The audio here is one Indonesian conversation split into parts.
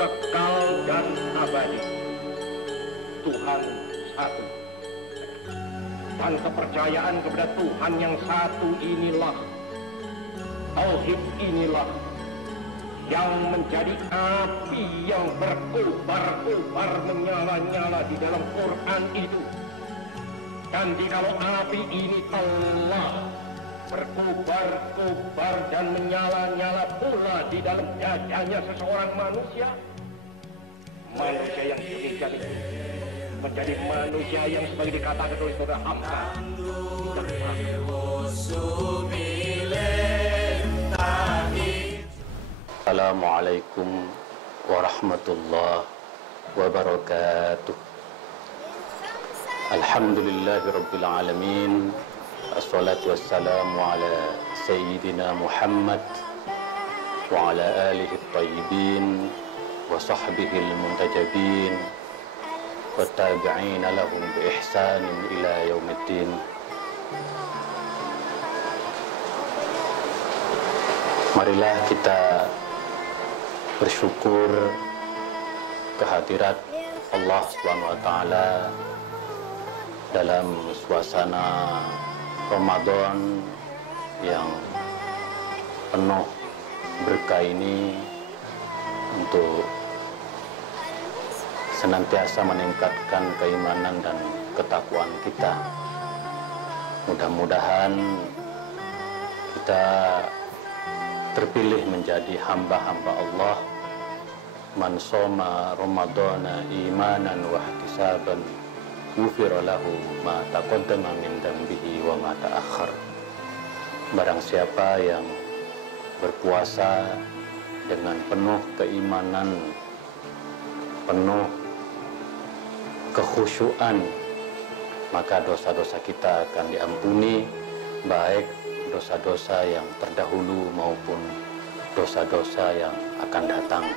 kekal dan abadi. Tuhan satu. Dan kepercayaan kepada Tuhan yang satu inilah, tauhid inilah, yang menjadi api yang berkobar-kobar menyala-nyala di dalam Quran itu. Dan jikalau api ini telah berkobar-kobar dan menyala-nyala pula di dalam dadanya seseorang manusia, manusia yang demikian itu menjadi manusia yang sebagai dikatakan oleh saudara Hamka. Assalamualaikum warahmatullahi wabarakatuh. Alhamdulillahirabbil alamin. Assalatu wassalamu ala sayyidina Muhammad wa ala alihi at-tayyibin wa sahbihi al-muntajabin wa tabi'ina lahum bi ihsanin ila yaumiddin. Marilah kita bersyukur kehadirat Allah Subhanahu wa taala dalam suasana Ramadan yang penuh berkah ini untuk senantiasa meningkatkan keimanan dan ketakwaan kita. Mudah-mudahan kita terpilih menjadi hamba-hamba Allah. Man shoma Ramadana imanan wa ihtisaban ghufira lahu ma taqaddama min dambihi wa ma ta'akhkhar. Barang siapa yang berpuasa dengan penuh keimanan, penuh kekhusyuan, maka dosa-dosa kita akan diampuni, baik dosa-dosa yang terdahulu maupun dosa-dosa yang akan datang.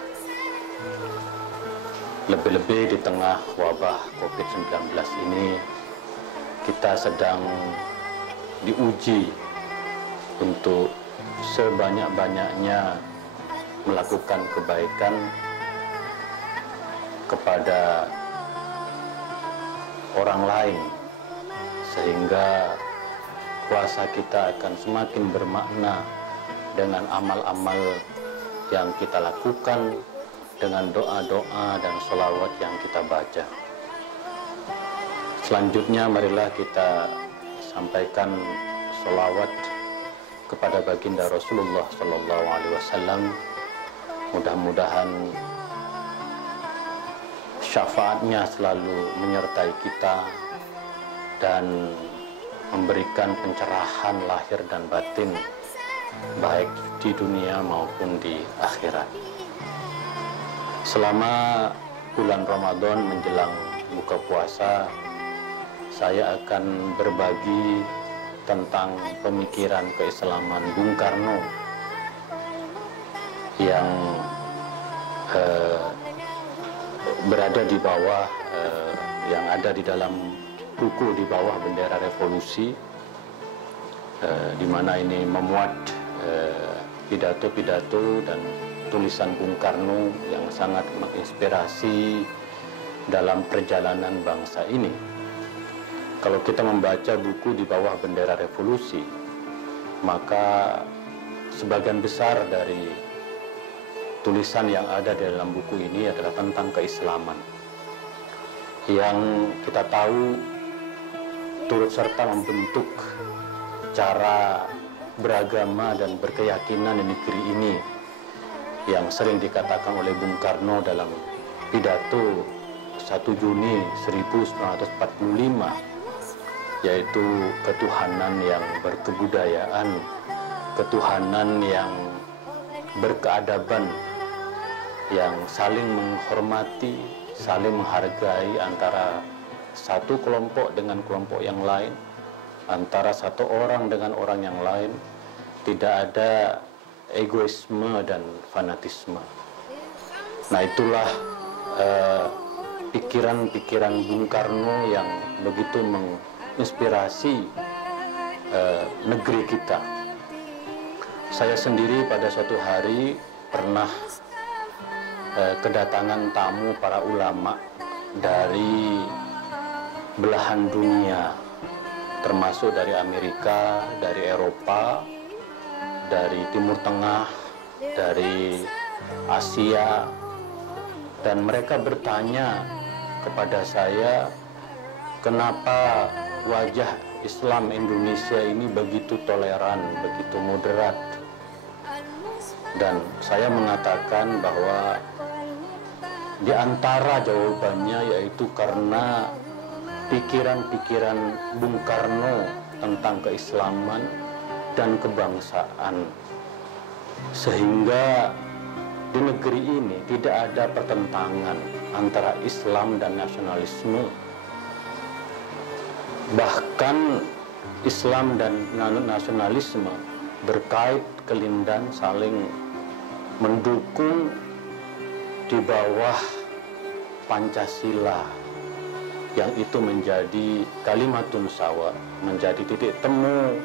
Lebih-lebih di tengah wabah COVID-19 ini, kita sedang diuji untuk sebanyak-banyaknya melakukan kebaikan kepada orang lain, sehingga puasa kita akan semakin bermakna dengan amal-amal yang kita lakukan, dengan doa-doa dan sholawat yang kita baca. Selanjutnya marilah kita sampaikan sholawat kepada baginda Rasulullah Sallallahu Alaihi Wasallam. Mudah-mudahan syafaatnya selalu menyertai kita dan memberikan pencerahan lahir dan batin, baik di dunia maupun di akhirat. Selama bulan Ramadan menjelang buka puasa, saya akan berbagi tentang pemikiran keislaman Bung Karno yang berada di bawah, yang ada di dalam buku di bawah bendera revolusi, di mana ini memuat pidato-pidato dan tulisan Bung Karno yang sangat menginspirasi dalam perjalanan bangsa ini. Kalau kita membaca buku di bawah bendera revolusi, maka sebagian besar dari tulisan yang ada di dalam buku ini adalah tentang keislaman, yang kita tahu turut serta membentuk cara beragama dan berkeyakinan di negeri ini, yang sering dikatakan oleh Bung Karno dalam pidato 1 Juni 1945, yaitu ketuhanan yang berkebudayaan, ketuhanan yang berkeadaban, yang saling menghormati, saling menghargai antara satu kelompok dengan kelompok yang lain, antara satu orang dengan orang yang lain. Tidak ada egoisme dan fanatisme. Nah, itulah pikiran-pikiran Bung Karno yang begitu menginspirasi negeri kita. Saya sendiri pada suatu hari pernah kedatangan tamu para ulama dari belahan dunia, termasuk dari Amerika, dari Eropa, dari Timur Tengah, dari Asia, dan mereka bertanya kepada saya, kenapa wajah Islam Indonesia ini begitu toleran, begitu moderat. Dan saya mengatakan bahwa di antara jawabannya yaitu karena pikiran-pikiran Bung Karno tentang keislaman dan kebangsaan, sehingga di negeri ini tidak ada pertentangan antara Islam dan nasionalisme. Bahkan Islam dan nasionalisme berkait kelindan, saling mendukung di bawah Pancasila, yang itu menjadi kalimatun sawa, menjadi titik temu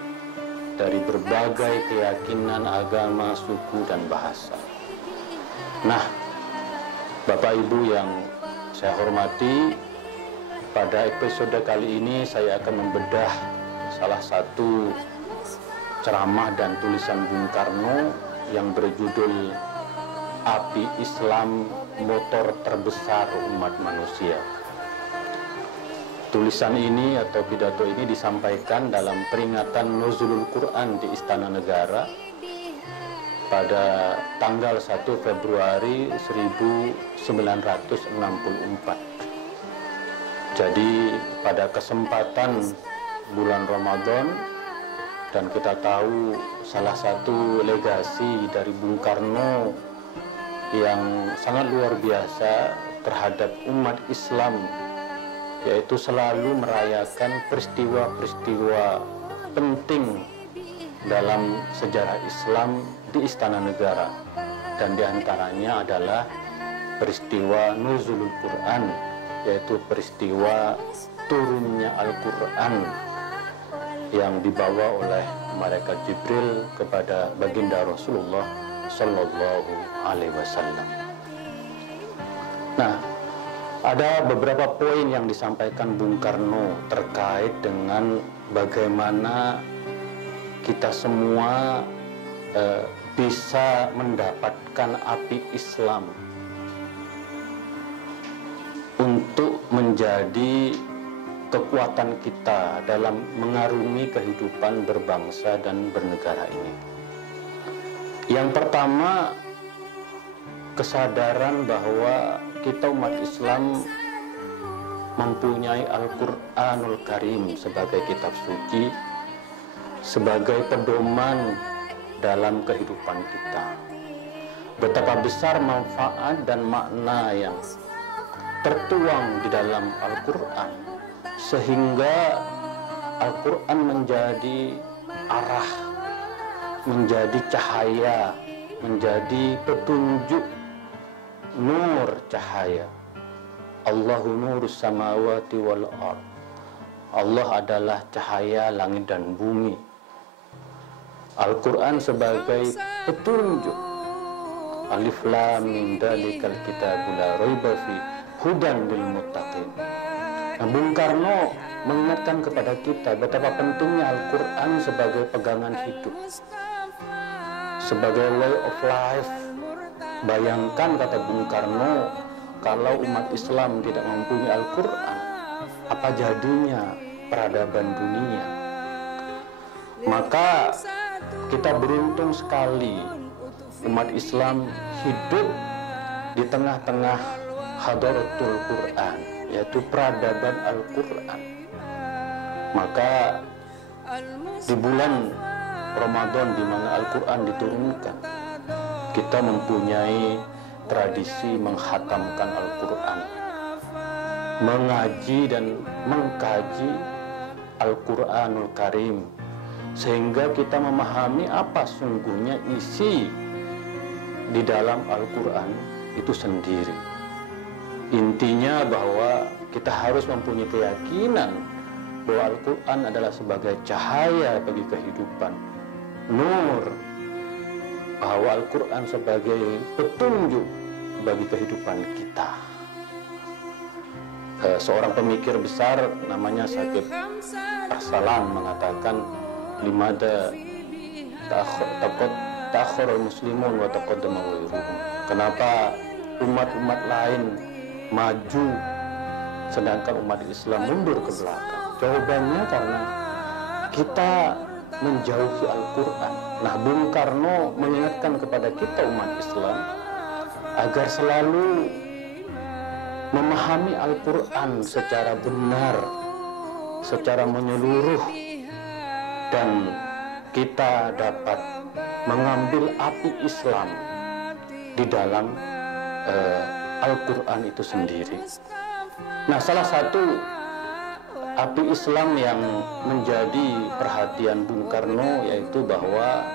dari berbagai keyakinan, agama, suku, dan bahasa. Nah, Bapak Ibu yang saya hormati, pada episode kali ini saya akan membedah salah satu ceramah dan tulisan Bung Karno yang berjudul Api Islam, Motor Terbesar Umat Manusia. Tulisan ini atau pidato ini disampaikan dalam peringatan Nuzulul Quran di Istana Negara pada tanggal 1 Februari 1964. Jadi pada kesempatan bulan Ramadan, dan kita tahu salah satu legasi dari Bung Karno yang sangat luar biasa terhadap umat Islam, yaitu selalu merayakan peristiwa-peristiwa penting dalam sejarah Islam di Istana Negara, dan diantaranya adalah peristiwa Nuzulul Quran, yaitu peristiwa turunnya Al-Quran yang dibawa oleh malaikat Jibril kepada baginda Rasulullah Sallallahu Alaihi Wasallam. Nah, ada beberapa poin yang disampaikan Bung Karno terkait dengan bagaimana kita semua bisa mendapatkan api Islam untuk menjadi kekuatan kita dalam mengarungi kehidupan berbangsa dan bernegara ini. Yang pertama, kesadaran bahwa kita umat Islam mempunyai Al-Quranul Karim sebagai kitab suci, sebagai pedoman dalam kehidupan kita. Betapa besar manfaat dan makna yang tertuang di dalam Al-Quran, sehingga Al-Quran menjadi arah, menjadi cahaya, menjadi petunjuk, nur cahaya. Allahu nurus samawati wal ard. Allah adalah cahaya langit dan bumi. Al-Quran sebagai petunjuk. Alif lam mim dalikal kitabul la raiba fi hudan lil muttaqin. Nah, Bung Karno mengingatkan kepada kita betapa pentingnya Al-Quran sebagai pegangan hidup, sebagai way of life. Bayangkan, kata Bung Karno, kalau umat Islam tidak mempunyai Al-Quran, apa jadinya peradaban dunia? Maka kita beruntung sekali umat Islam hidup di tengah-tengah hadaratul Quran, yaitu peradaban Al-Quran. Maka di bulan Ramadan di mana Al-Quran diturunkan, kita mempunyai tradisi menghatamkan Al-Quran, mengaji dan mengkaji Al-Quranul Karim, sehingga kita memahami apa sungguhnya isi di dalam Al-Quran itu sendiri. Intinya bahwa kita harus mempunyai keyakinan bahwa Al-Quran adalah sebagai cahaya bagi kehidupan, nur, bahwa Al-Quran sebagai petunjuk bagi kehidupan kita. Seorang pemikir besar namanya Syakib Arsalan mengatakan, limada ta'akhkhara muslimun wa taqaddama ghairuhum. Kenapa umat-umat lain maju sedangkan umat Islam mundur ke belakang? Jawabannya karena kita menjauhi Al-Quran. Nah, Bung Karno mengingatkan kepada kita umat Islam agar selalu memahami Al-Quran secara benar, secara menyeluruh, dan kita dapat mengambil api Islam di dalam Al-Quran itu sendiri. Nah, salah satu api Islam yang menjadi perhatian Bung Karno yaitu bahwa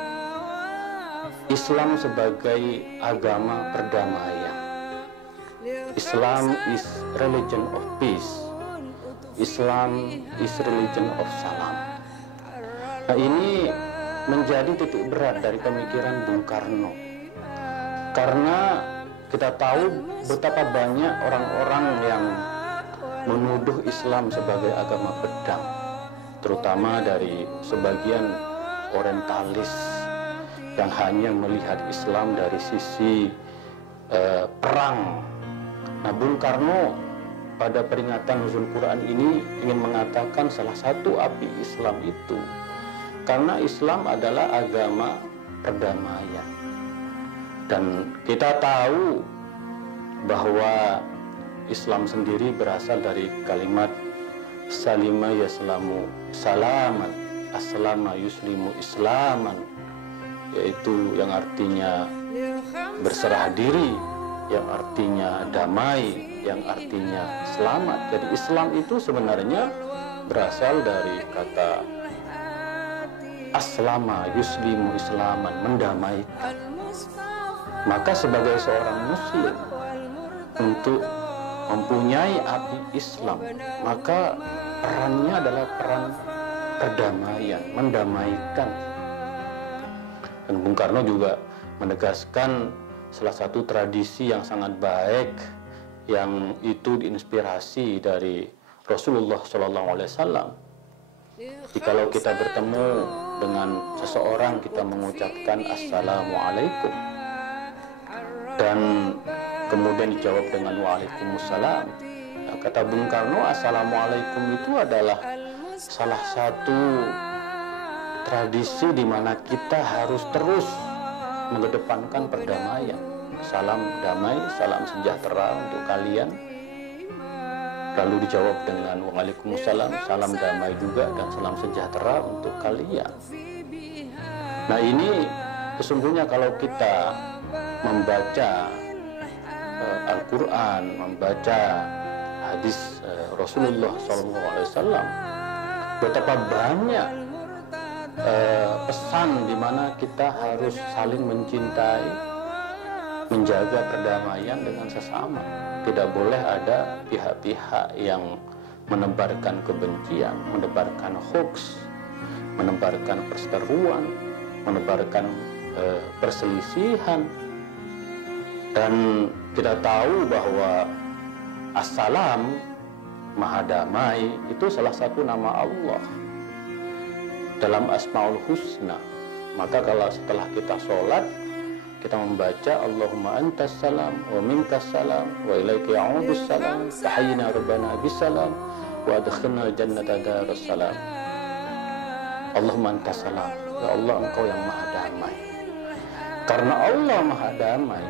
Islam sebagai agama perdamaian. Islam is religion of peace. Islam is religion of salam. Nah, ini menjadi titik berat dari pemikiran Bung Karno. Karena kita tahu betapa banyak orang-orang yang menuduh Islam sebagai agama pedang, terutama dari sebagian orientalis yang hanya melihat Islam dari sisi perang. Nah, Bung Karno pada peringatan Nuzul Quran ini ingin mengatakan salah satu api Islam itu karena Islam adalah agama perdamaian. Dan kita tahu bahwa Islam sendiri berasal dari kalimat salima yaslamu salaman, aslama yuslimu islaman, yaitu yang artinya berserah diri, yang artinya damai, yang artinya selamat. Jadi Islam itu sebenarnya berasal dari kata aslama yuslimu islaman, mendamaikan. Maka sebagai seorang muslim untuk mempunyai api Islam, maka perannya adalah peran perdamaian, mendamaikan. Dan Bung Karno juga menegaskan salah satu tradisi yang sangat baik yang itu diinspirasi dari Rasulullah SAW. Jikalau kita bertemu dengan seseorang, kita mengucapkan Assalamualaikum, dan kemudian dijawab dengan Waalaikumsalam. Nah, kata Bung Karno, Assalamualaikum itu adalah salah satu tradisi di mana kita harus terus mengedepankan perdamaian. Salam damai, salam sejahtera untuk kalian. Lalu dijawab dengan Waalaikumsalam, salam damai juga dan salam sejahtera untuk kalian. Nah, ini sesungguhnya kalau kita membaca Al-Quran, membaca hadis Rasulullah SAW, betapa banyak pesan di mana kita harus saling mencintai, menjaga perdamaian dengan sesama. Tidak boleh ada pihak-pihak yang menebarkan kebencian, menebarkan hoax, menebarkan perseteruan, menebarkan perselisihan. Dan kita tahu bahwa Assalam, Maha Damai, itu salah satu nama Allah dalam Asmaul Husna. Maka kalau setelah kita sholat, kita membaca Allahumma antas salam wa minkas salam wa ilaika ya'udus salam tahayyina rabbana bisalam wa adkhilna jannata darus salam. Allahumma antas salam, ya Allah, engkau yang Maha Damai. Karena Allah Maha Damai,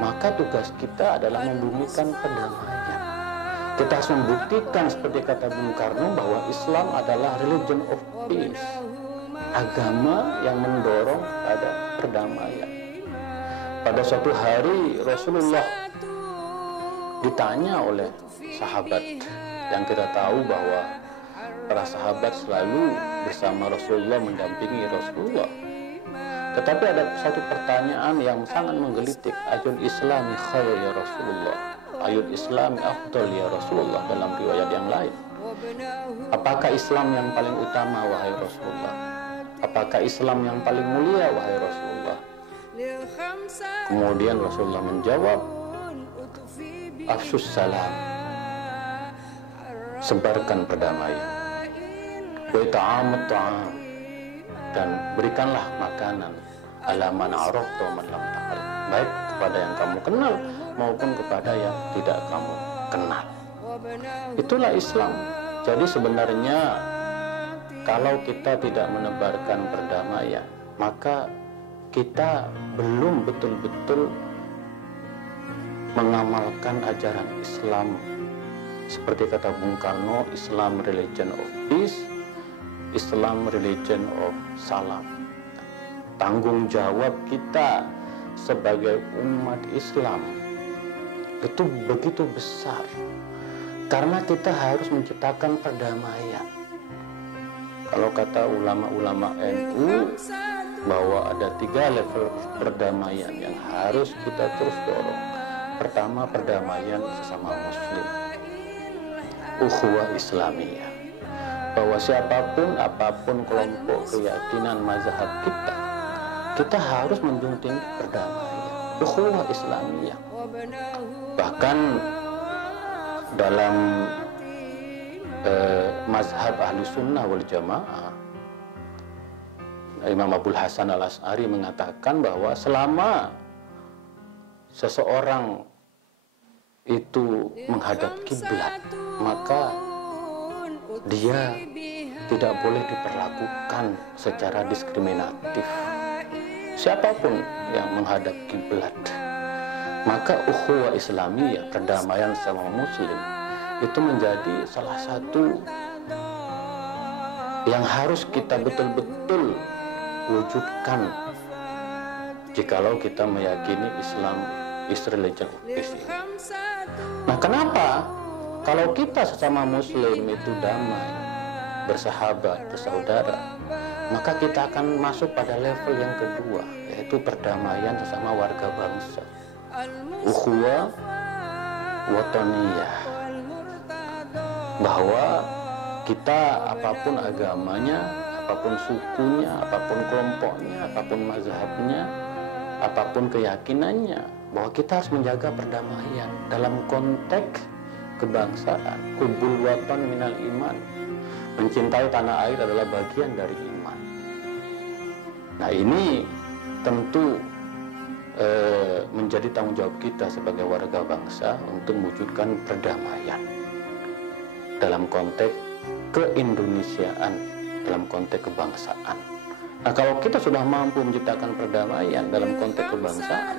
maka tugas kita adalah membumikan perdamaian. Kita harus membuktikan seperti kata Bung Karno bahwa Islam adalah religion of peace, agama yang mendorong pada perdamaian. Pada suatu hari Rasulullah ditanya oleh sahabat, yang kita tahu bahwa para sahabat selalu bersama Rasulullah, mendampingi Rasulullah. Tetapi ada satu pertanyaan yang sangat menggelitik. Ayul Islami khair ya Rasulullah, ayul Islami afdal ya Rasulullah, dalam riwayat yang lain. Apakah Islam yang paling utama wahai Rasulullah? Apakah Islam yang paling mulia wahai Rasulullah? Kemudian Rasulullah menjawab, afsus salam, sebarkan perdamaian. Wa ta'amut ta'am, dan berikanlah makanan ala man arafta man lam ta'rif, baik kepada yang kamu kenal maupun kepada yang tidak kamu kenal. Itulah Islam. Jadi sebenarnya kalau kita tidak menebarkan perdamaian, maka kita belum betul-betul mengamalkan ajaran Islam. Seperti kata Bung Karno, Islam religion of peace, Islam religion of salam. Tanggung jawab kita sebagai umat Islam itu begitu besar, karena kita harus menciptakan perdamaian. Kalau kata ulama-ulama NU bahwa ada 3 level perdamaian yang harus kita terus dorong. Pertama, perdamaian sesama muslim, ukhuwah Islamiyah, bahwa siapapun apapun kelompok keyakinan mazhab kita harus menjunjung tinggi perdamaian, ukhuwah Islamiyah. Bahkan dalam mazhab ahli sunnah wal jamaah, Imam Abul Hasan al Ash'ari mengatakan bahwa selama seseorang itu menghadap kiblat, maka dia tidak boleh diperlakukan secara diskriminatif. Siapapun yang menghadap kiblat, maka ukhuwah Islamiyah, perdamaian sama muslim, itu menjadi salah satu yang harus kita betul-betul wujudkan jikalau kita meyakini Islam is religion of peace ini. Nah, kenapa kalau kita sesama muslim itu damai, bersahabat, bersaudara, maka kita akan masuk pada level yang kedua, yaitu perdamaian sesama warga bangsa, ukhuwah wataniyah, bahwa kita apapun agamanya, apapun sukunya, apapun kelompoknya, apapun mazhabnya, apapun keyakinannya, bahwa kita harus menjaga perdamaian dalam konteks kebangsaan. Hubbul watan minal iman, mencintai tanah air adalah bagian dari iman. Nah, ini tentu menjadi tanggung jawab kita sebagai warga bangsa untuk mewujudkan perdamaian dalam konteks keindonesiaan, dalam konteks kebangsaan. Nah, kalau kita sudah mampu menciptakan perdamaian dalam konteks kebangsaan,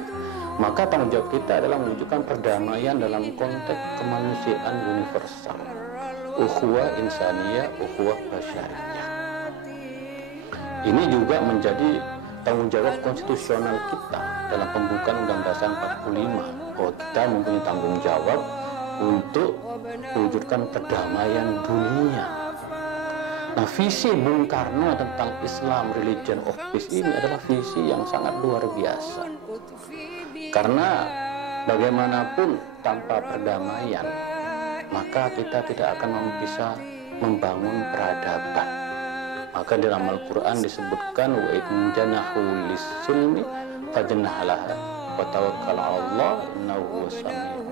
maka tanggung jawab kita adalah mewujudkan perdamaian dalam konteks kemanusiaan universal, ukhuwah insaniyah, ukhuwah basyariyah. Ini juga menjadi tanggung jawab konstitusional kita dalam pembukaan Undang-Undang Dasar 45, bahwa kita mempunyai tanggung jawab untuk mewujudkan perdamaian dunia. Nah, visi Bung Karno tentang Islam religion of peace ini adalah visi yang sangat luar biasa. Karena bagaimanapun tanpa perdamaian, maka kita tidak akan bisa membangun peradaban. Maka di dalam Al-Quran disebutkan wa in janahu lis-silmi fajnah laha wa tawakkal 'ala Allah innahu huwas samiul 'alim.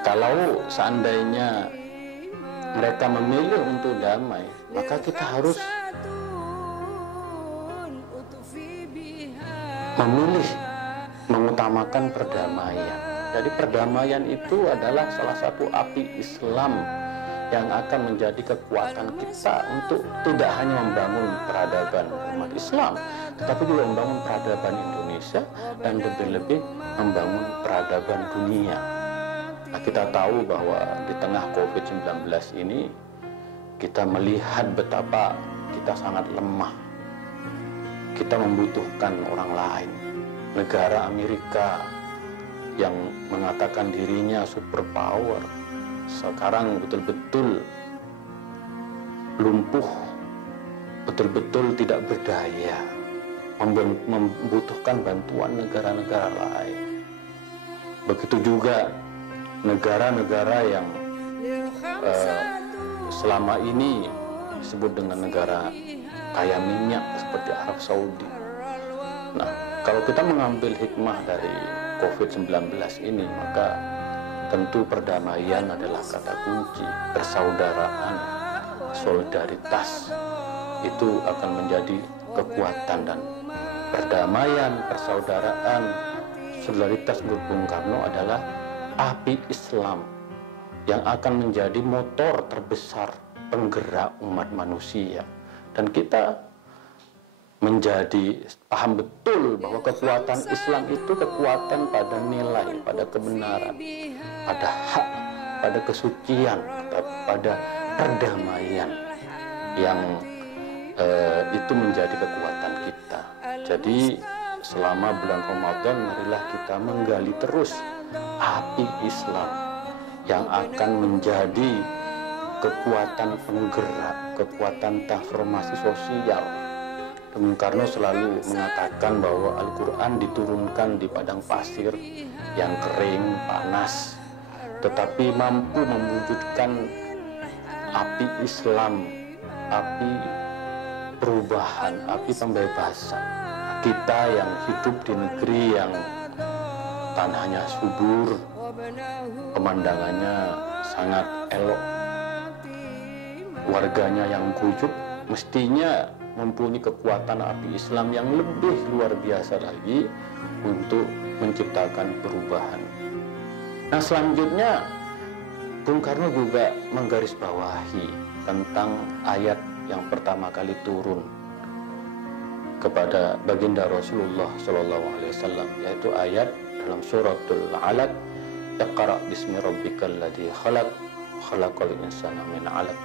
Kalau seandainya mereka memilih untuk damai, maka kita harus memilih mengutamakan perdamaian. Jadi perdamaian itu adalah salah satu api Islam yang akan menjadi kekuatan kita untuk tidak hanya membangun peradaban umat Islam, tetapi juga membangun peradaban Indonesia dan lebih-lebih membangun peradaban dunia. Nah, kita tahu bahwa di tengah COVID-19 ini kita melihat betapa kita sangat lemah. Kita membutuhkan orang lain. Negara Amerika yang mengatakan dirinya superpower sekarang betul-betul lumpuh, betul-betul tidak berdaya, membutuhkan bantuan negara-negara lain. Begitu juga negara-negara yang selama ini disebut dengan negara kaya minyak seperti Arab Saudi. Nah, kalau kita mengambil hikmah dari COVID-19 ini, maka tentu perdamaian adalah kata kunci. Persaudaraan, solidaritas itu akan menjadi kekuatan, dan perdamaian, persaudaraan, solidaritas menurut Bung Karno adalah api Islam yang akan menjadi motor terbesar penggerak umat manusia. Dan kita menjadi paham betul bahwa kekuatan Islam itu kekuatan pada nilai, pada kebenaran, pada hak, pada kesucian, pada perdamaian yang itu menjadi kekuatan kita. Jadi selama bulan Ramadan, marilah kita menggali terus api Islam yang akan menjadi kekuatan penggerak, kekuatan transformasi sosial. Bung Karno selalu mengatakan bahwa Al-Quran diturunkan di padang pasir yang kering, panas, tetapi mampu mewujudkan api Islam, api perubahan, api pembebasan. Kita yang hidup di negeri yang tanahnya subur, pemandangannya sangat elok, warganya yang guyup, mestinya mempunyai kekuatan api Islam yang lebih luar biasa lagi untuk menciptakan perubahan. Nah, selanjutnya Bung Karno juga menggarisbawahi tentang ayat yang pertama kali turun kepada baginda Rasulullah SAW, yaitu ayat dalam suratul Alaq, Iqra bismi rabbikal ladzi khalaq, khalaqal insana min 'alaq.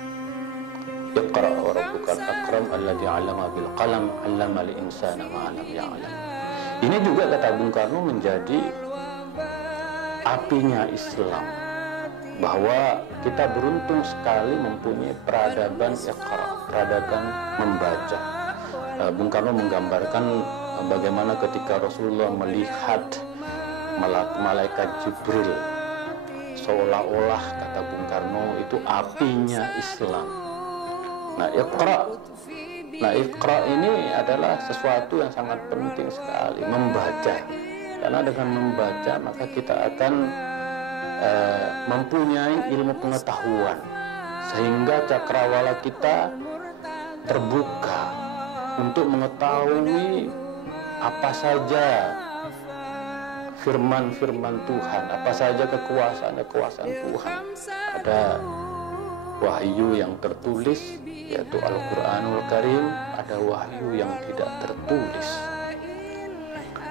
Iqra wa rabbukal akram alladzi 'allama bil qalam 'allamal insana ma lam ya'lam. Ini juga kata Bung Karno menjadi apinya Islam, bahwa kita beruntung sekali mempunyai peradaban Iqra, peradaban membaca. Bung Karno menggambarkan bagaimana ketika Rasulullah melihat malaikat Jibril, seolah-olah kata Bung Karno itu apinya Islam. Nah, Iqra ini adalah sesuatu yang sangat penting sekali, membaca. Karena dengan membaca maka kita akan mempunyai ilmu pengetahuan, sehingga cakrawala kita terbuka untuk mengetahui apa saja firman-firman Tuhan, apa saja kekuasaan Tuhan. Ada wahyu yang tertulis, yaitu Al-Quranul Karim, ada wahyu yang tidak tertulis.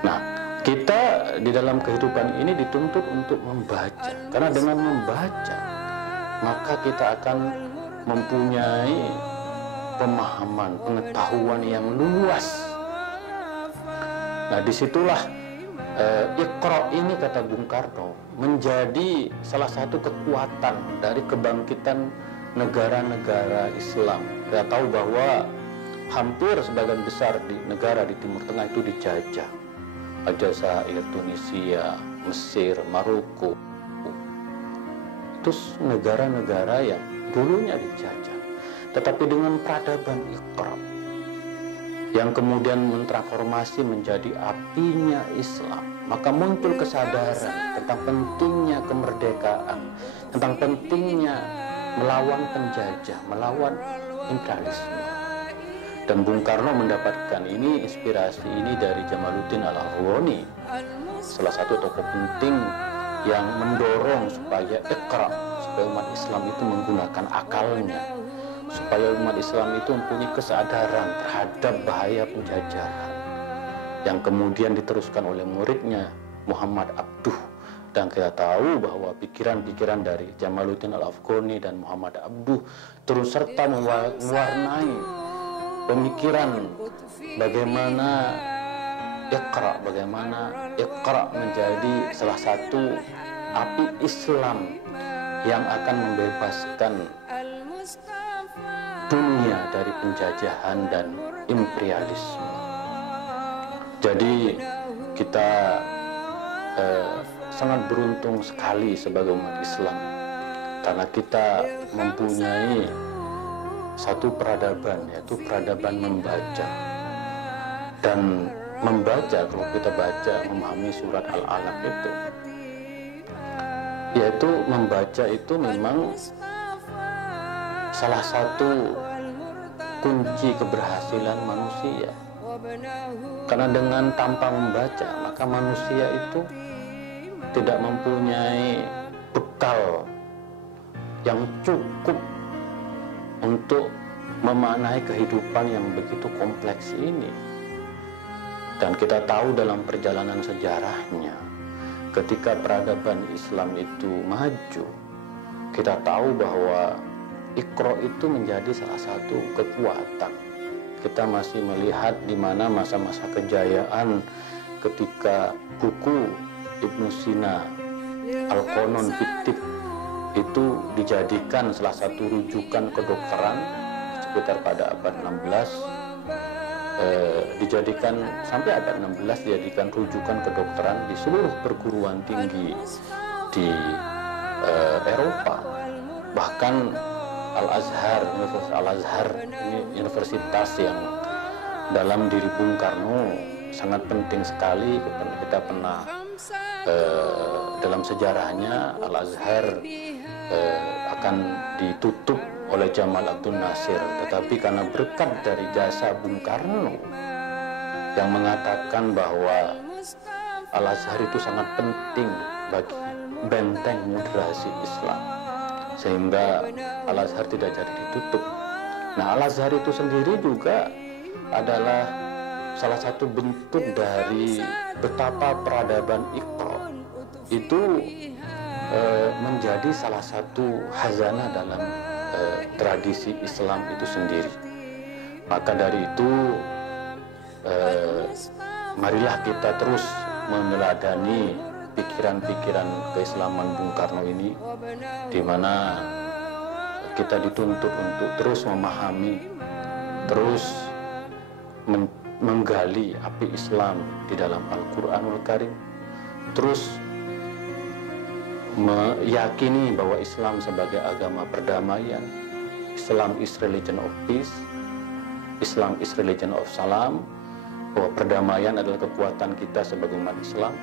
Nah, kita di dalam kehidupan ini dituntut untuk membaca, karena dengan membaca maka kita akan mempunyai pemahaman, pengetahuan yang luas. Nah, disitulah Iqra ini kata Bung Karno menjadi salah satu kekuatan dari kebangkitan negara-negara Islam. Kita tahu bahwa hampir sebagian besar di negara di Timur Tengah itu dijajah. Aljazair, Tunisia, Mesir, Maroko. Itu negara-negara yang dulunya dijajah. Tetapi dengan peradaban Iqra yang kemudian mentransformasi menjadi apinya Islam, maka muncul kesadaran tentang pentingnya kemerdekaan, tentang pentingnya melawan penjajah, melawan imperialisme. Dan Bung Karno mendapatkan ini, inspirasi ini dari Jamaluddin Al-Afghani, salah satu tokoh penting yang mendorong supaya Iqra, supaya umat Islam itu menggunakan akalnya, supaya umat Islam itu mempunyai kesadaran terhadap bahaya penjajahan, yang kemudian diteruskan oleh muridnya Muhammad Abduh. Dan kita tahu bahwa pikiran-pikiran dari Jamaluddin Al-Afghani dan Muhammad Abduh terus serta mewarnai pemikiran bagaimana Iqra menjadi salah satu api Islam yang akan membebaskan dunia dari penjajahan dan imperialisme. Jadi kita sangat beruntung sekali sebagai umat Islam, karena kita mempunyai satu peradaban, yaitu peradaban membaca. Dan membaca, kalau kita baca memahami surat Al-Alaq itu, yaitu membaca itu memang salah satu kunci keberhasilan manusia. Karena dengan tanpa membaca, maka manusia itu tidak mempunyai bekal yang cukup untuk memaknai kehidupan yang begitu kompleks ini. Dan kita tahu dalam perjalanan sejarahnya, ketika peradaban Islam itu maju, kita tahu bahwa Iqra itu menjadi salah satu kekuatan. Kita masih melihat di mana masa-masa kejayaan ketika buku Ibnu Sina Al-Qanun Fit-Tibb itu dijadikan salah satu rujukan kedokteran sekitar pada abad 16, dijadikan sampai abad 16 dijadikan rujukan kedokteran di seluruh perguruan tinggi di Eropa. Bahkan Al-Azhar, Universitas Al-Azhar ini universitas yang dalam diri Bung Karno sangat penting sekali. Kita pernah dalam sejarahnya Al-Azhar akan ditutup oleh Jamal Abdul Nasir, tetapi karena berkat dari jasa Bung Karno yang mengatakan bahwa Al-Azhar itu sangat penting bagi benteng moderasi Islam, sehingga Al-Azhar tidak jadi ditutup. Nah, Al-Azhar itu sendiri juga adalah salah satu bentuk dari betapa peradaban Iqra itu menjadi salah satu khazanah dalam tradisi Islam itu sendiri. Maka dari itu marilah kita terus meneladani pikiran-pikiran keislaman Bung Karno ini, di mana kita dituntut untuk terus memahami, terus menggali api Islam di dalam Al-Quranul Karim, terus meyakini bahwa Islam sebagai agama perdamaian, Islam is religion of peace, Islam is religion of salam, bahwa perdamaian adalah kekuatan kita sebagai umat Islam,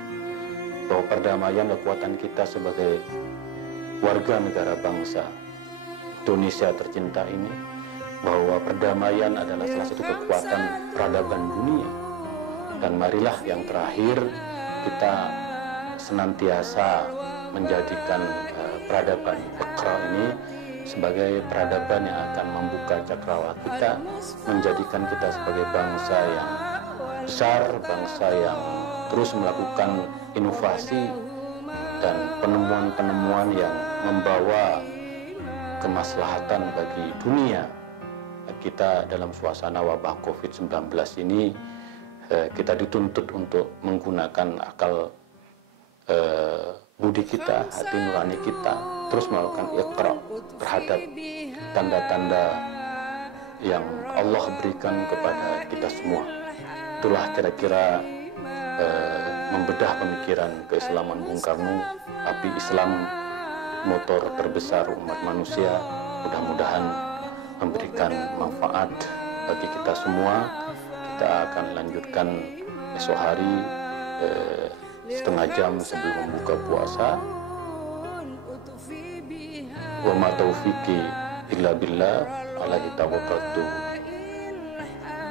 bahwa perdamaian kekuatan kita sebagai warga negara bangsa Indonesia tercinta ini, bahwa perdamaian adalah salah satu kekuatan peradaban dunia. Dan marilah yang terakhir kita senantiasa menjadikan peradaban Iqra ini sebagai peradaban yang akan membuka cakrawala kita, menjadikan kita sebagai bangsa yang besar, bangsa yang terus melakukan inovasi dan penemuan-penemuan yang membawa kemaslahatan bagi dunia. Kita dalam suasana wabah COVID-19 ini, kita dituntut untuk menggunakan akal budi kita, hati nurani kita, terus melakukan iqra terhadap tanda-tanda yang Allah berikan kepada kita semua. Itulah kira-kira membedah pemikiran keislaman Bung Karno, api Islam, motor terbesar umat manusia. Mudah-mudahan memberikan manfaat bagi kita semua. Kita akan lanjutkan esok hari setengah jam sebelum membuka puasa. Wa ma taufiqi illa billah, alaihi tawakkaltu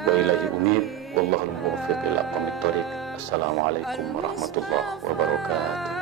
wa ilaihi unib, wallahul muwaffiq ila aqwamit thoriq. Assalamualaikum warahmatullahi wabarakatuh.